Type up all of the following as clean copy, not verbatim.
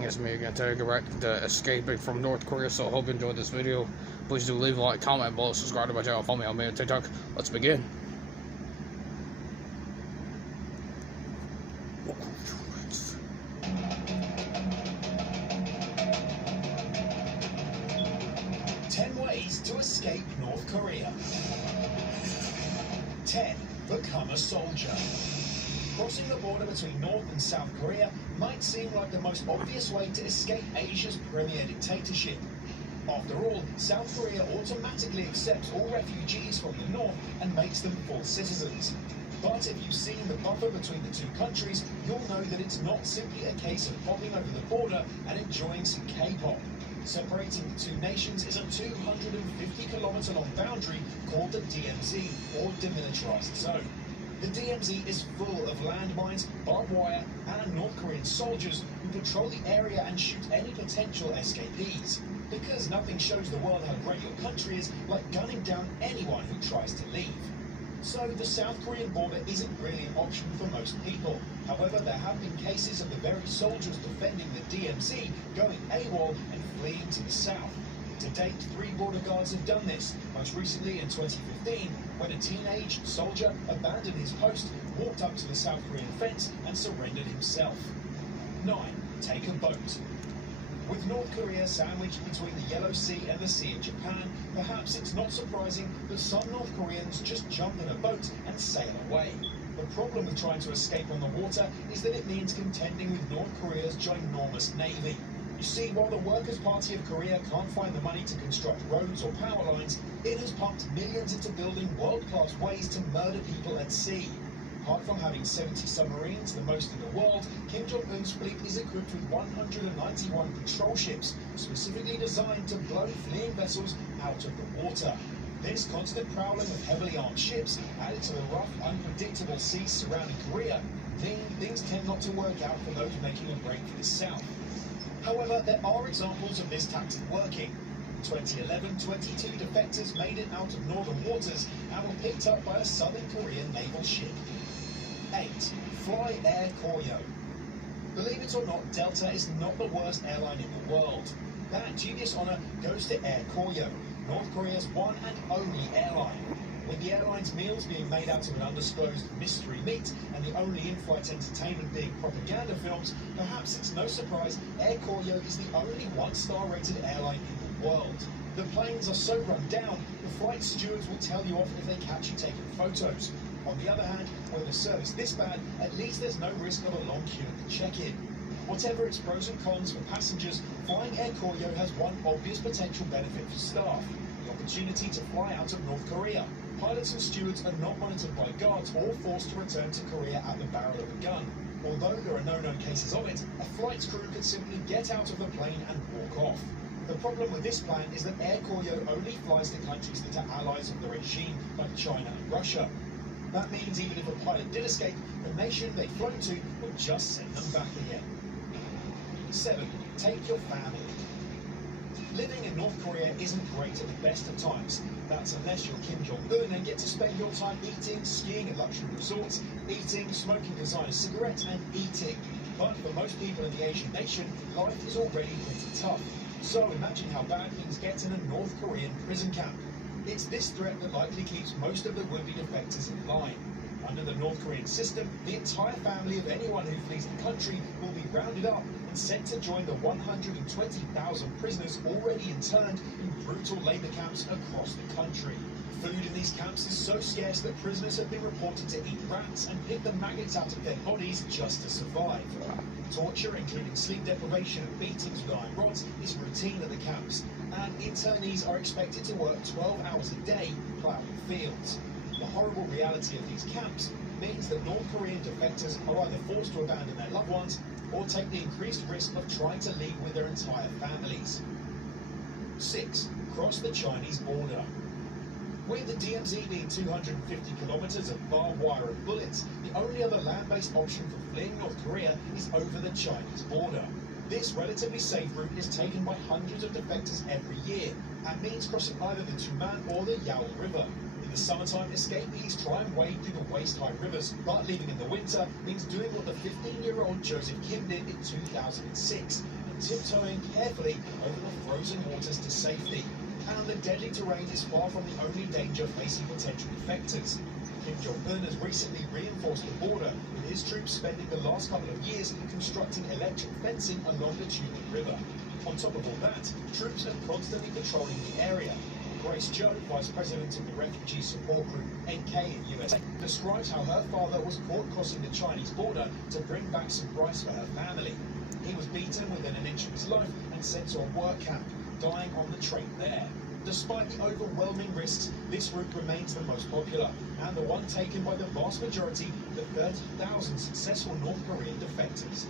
It's me again today, back to escaping from North Korea. So I hope you enjoyed this video. Please do leave a like, comment below, subscribe to my channel, follow me on TikTok. Let's begin. Ten ways to escape North Korea. 10. Become a soldier. Crossing the border between North and South Korea might seem like the most obvious way to escape Asia's premier dictatorship. After all, South Korea automatically accepts all refugees from the North and makes them full citizens. But if you've seen the buffer between the two countries, you'll know that it's not simply a case of popping over the border and enjoying some K-pop. Separating the two nations is a 250-kilometer long boundary called the DMZ, or Demilitarized Zone. The DMZ is full of landmines, barbed wire, and North Korean soldiers who patrol the area and shoot any potential escapees. Because nothing shows the world how great your country is like gunning down anyone who tries to leave. So the South Korean border isn't really an option for most people. However, there have been cases of the very soldiers defending the DMZ going AWOL and fleeing to the south. To date, 3 border guards have done this, most recently in 2015, when a teenage soldier abandoned his post, walked up to the South Korean fence and surrendered himself. 9. Take a boat. With North Korea sandwiched between the Yellow Sea and the Sea of Japan, perhaps it's not surprising that some North Koreans just jump in a boat and sail away. The problem with trying to escape on the water is that it means contending with North Korea's ginormous navy. You see, while the Workers' Party of Korea can't find the money to construct roads or power lines, it has pumped millions into building world-class ways to murder people at sea. Apart from having 70 submarines, the most in the world, Kim Jong-un's fleet is equipped with 191 patrol ships, specifically designed to blow fleeing vessels out of the water. This constant prowling of heavily armed ships, added to the rough, unpredictable seas surrounding Korea, mean things tend not to work out for those making a break for the south. However, there are examples of this tactic working. In 2011, 22 defectors made it out of northern waters and were picked up by a southern Korean naval ship. 8. Fly Air Koryo. Believe it or not, Delta is not the worst airline in the world. That dubious honour goes to Air Koryo, North Korea's one and only airline. With the airline's meals being made out of an undisclosed mystery meat and the only in-flight entertainment being propaganda films, perhaps it's no surprise Air Koryo is the only 1-star rated airline in the world. The planes are so run down, the flight stewards will tell you off if they catch you taking photos. On the other hand, with a service this bad, at least there's no risk of a long queue at the check-in. Whatever its pros and cons for passengers, flying Air Koryo has one obvious potential benefit for staff: the opportunity to fly out of North Korea. Pilots and stewards are not monitored by guards or forced to return to Korea at the barrel of a gun. Although there are no known cases of it, a flight's crew could simply get out of the plane and walk off. The problem with this plan is that Air Koryo only flies to countries that are allies of the regime, like China and Russia. That means even if a pilot did escape, the nation they'd flown to would just send them back again. 7. Take your family. Living in North Korea isn't great at the best of times. That's unless you're Kim Jong-un and get to spend your time eating, skiing at luxury resorts, eating, smoking designer cigarettes, and eating. But for most people in the Asian nation, life is already pretty tough. So imagine how bad things get in a North Korean prison camp. It's this threat that likely keeps most of the would-be defectors in line. Under the North Korean system, the entire family of anyone who flees the country will be rounded up and sent to join the 120,000 prisoners already interned in brutal labour camps across the country. Food in these camps is so scarce that prisoners have been reported to eat rats and pick the maggots out of their bodies just to survive. Torture, including sleep deprivation and beatings with iron rods, is routine at the camps, and internees are expected to work 12 hours a day ploughing fields. The horrible reality of these camps means that North Korean defectors are either forced to abandon their loved ones or take the increased risk of trying to leave with their entire families. 6. Cross the Chinese border. With the DMZ being 250 kilometers of barbed wire and bullets, the only other land-based option for fleeing North Korea is over the Chinese border. This relatively safe route is taken by hundreds of defectors every year and means crossing either the Tuman or the Yalu River. In the summertime, escapees try and wade through the waist-high rivers, but leaving in the winter means doing what the 15-year-old Joseph Kim did in 2006, tiptoeing carefully over the frozen waters to safety. And the deadly terrain is far from the only danger facing potential defectors. Kim Jong-un has recently reinforced the border, with his troops spending the last couple of years constructing electric fencing along the Tumen River. On top of all that, troops are constantly patrolling the area. Grace Joe, Vice President of the refugee support group NK in USA, describes how her father was caught crossing the Chinese border to bring back some rice for her family. He was beaten within an inch of his life and sent to a work camp, dying on the train there. Despite the overwhelming risks, this route remains the most popular, and the one taken by the vast majority of the 30,000 successful North Korean defectors.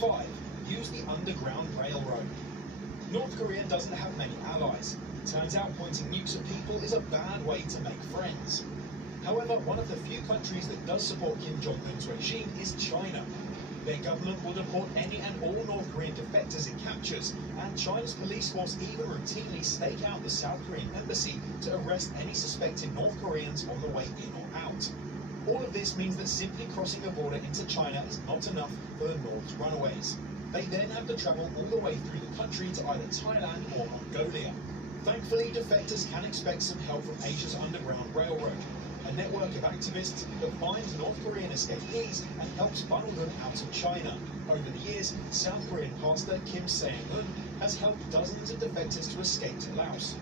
5. Use the Underground Railroad. North Korea doesn't have many allies. Turns out pointing nukes at people is a bad way to make friends. However, one of the few countries that does support Kim Jong-un's regime is China. Their government will deport any and all North Korean defectors it captures, and China's police force even routinely stake out the South Korean embassy to arrest any suspected North Koreans on the way in or out. All of this means that simply crossing the border into China is not enough for the North's runaways. They then have to travel all the way through the country to either Thailand or Mongolia. Thankfully, defectors can expect some help from Asia's Underground Railroad, a network of activists that finds North Korean escapees and helps funnel them out of China. Over the years, South Korean pastor Kim Sae-un has helped dozens of defectors to escape to Laos.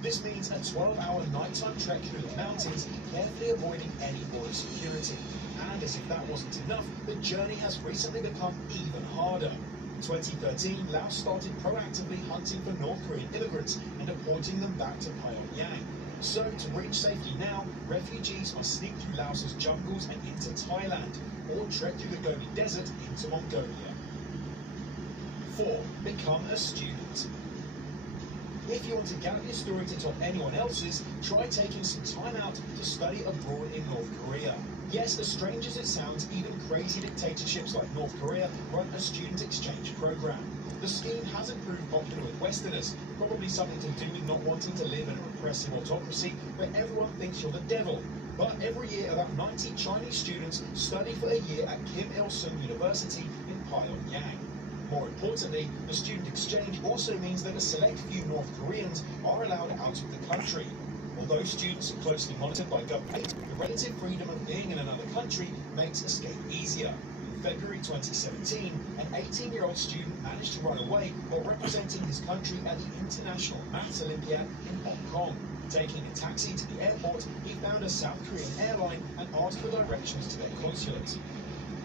This means a 12-hour nighttime trek through the mountains, carefully avoiding any border security. And as if that wasn't enough, the journey has recently become even harder. In 2013, Laos started proactively hunting for North Korean immigrants and deporting them back to Pyongyang. So, to reach safety now, refugees must sneak through Laos's jungles and into Thailand, or trek through the Gobi Desert into Mongolia. 4. Become a student. If you want to gallop your story to top anyone else's, try taking some time out to study abroad in North Korea. Yes, as strange as it sounds, even crazy dictatorships like North Korea run a student exchange program. The scheme hasn't proved popular with Westerners, probably something to do with not wanting to live in a repressive autocracy where everyone thinks you're the devil. But every year, about 90 Chinese students study for a year at Kim Il-sung University in Pyongyang. More importantly, the student exchange also means that a select few North Koreans are allowed out of the country. Although students are closely monitored by government, the relative freedom of being in another country makes escape easier. In February 2017, an 18-year-old student managed to run away while representing his country at the International Maths Olympiad in Hong Kong. Taking a taxi to the airport, he found a South Korean airline and asked for directions to their consulate.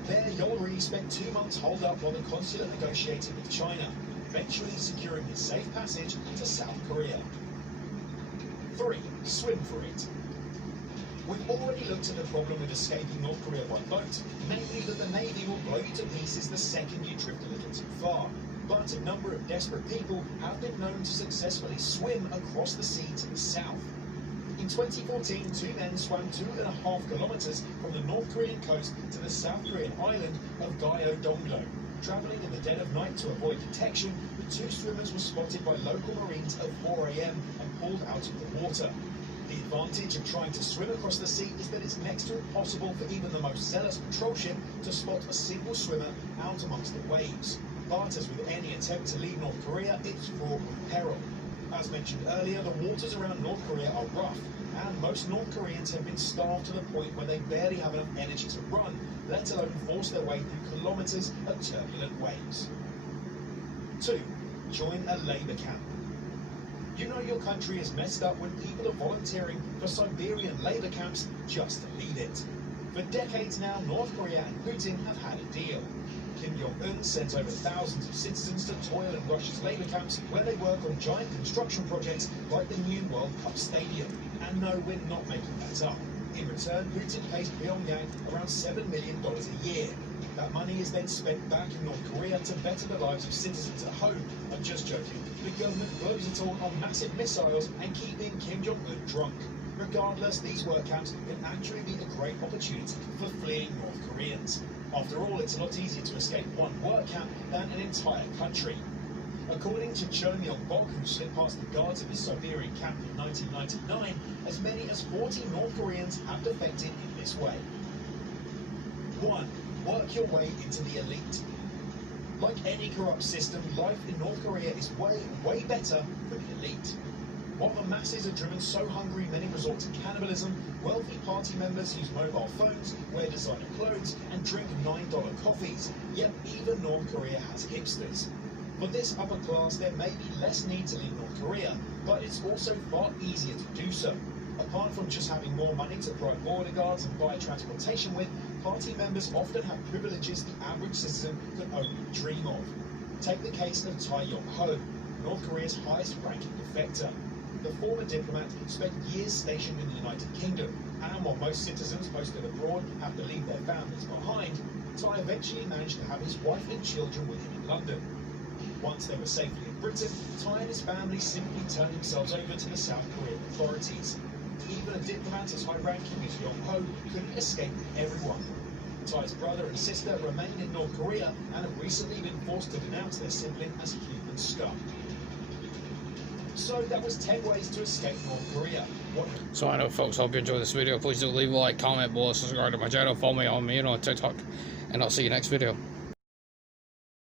There, Yolri spent 2 months holed up while the consulate negotiated with China, eventually securing his safe passage to South Korea. 3. Swim for it. We've already looked at the problem with escaping North Korea by boat, namely that the Navy will blow you to pieces the second you drift a little too far. But a number of desperate people have been known to successfully swim across the sea to the south. In 2014, 2 men swam 2.5 kilometers from the North Korean coast to the South Korean island of Gyeongdong. Traveling in the dead of night to avoid detection, the 2 swimmers were spotted by local Marines at 4 a.m. and pulled out of the water. The advantage of trying to swim across the sea is that it's next to impossible for even the most zealous patrol ship to spot a single swimmer out amongst the waves. But as with any attempt to leave North Korea, it's fraught with peril. As mentioned earlier, the waters around North Korea are rough, and most North Koreans have been starved to the point where they barely have enough energy to run, let alone force their way through kilometers of turbulent waves. 2. Join a labor camp. You know your country is messed up when people are volunteering for Siberian labor camps just to leave it. For decades now, North Korea and Putin have had a deal. Kim Jong-un sent over thousands of citizens to toil in Russia's labor camps where they work on giant construction projects like the new World Cup Stadium. And no, we're not making that up. In return, Putin pays Pyongyang around $7 million a year. That money is then spent back in North Korea to better the lives of citizens at home. I'm just joking. The government blows it all on massive missiles and keeping Kim Jong-un drunk. Regardless, these work camps can actually be a great opportunity for fleeing North Koreans. After all, it's a lot easier to escape one work camp than an entire country. According to Cho Myung-bok, who slipped past the guards of his Siberian camp in 1999, as many as 40 North Koreans have defected in this way. 1. Work your way into the elite. Like any corrupt system, life in North Korea is way, way better for the elite. While the masses are driven so hungry many resort to cannibalism, wealthy party members use mobile phones, wear designer clothes, and drink $9 coffees. Yet even North Korea has hipsters. For this upper class, there may be less need to leave North Korea, but it's also far easier to do so. Apart from just having more money to bribe border guards and buy transportation with, party members often have privileges the average citizen could only dream of. Take the case of Tae Yong-ho, North Korea's highest-ranking defector. The former diplomat spent years stationed in the United Kingdom, and while most citizens posted abroad have to leave their families behind, Tae eventually managed to have his wife and children with him in London. Once they were safely in Britain, Tae and his family simply turned themselves over to the South Korean authorities. Even a diplomat as high-ranking as Yong-ho couldn't escape everyone. Tae's brother and sister remain in North Korea and have recently been forced to denounce their sibling as human scum. So that was 10 ways to escape North Korea. So I know, folks, hope you enjoyed this video. Please do leave a like, comment below, subscribe to my channel, follow me on TikTok, and I'll see you next video.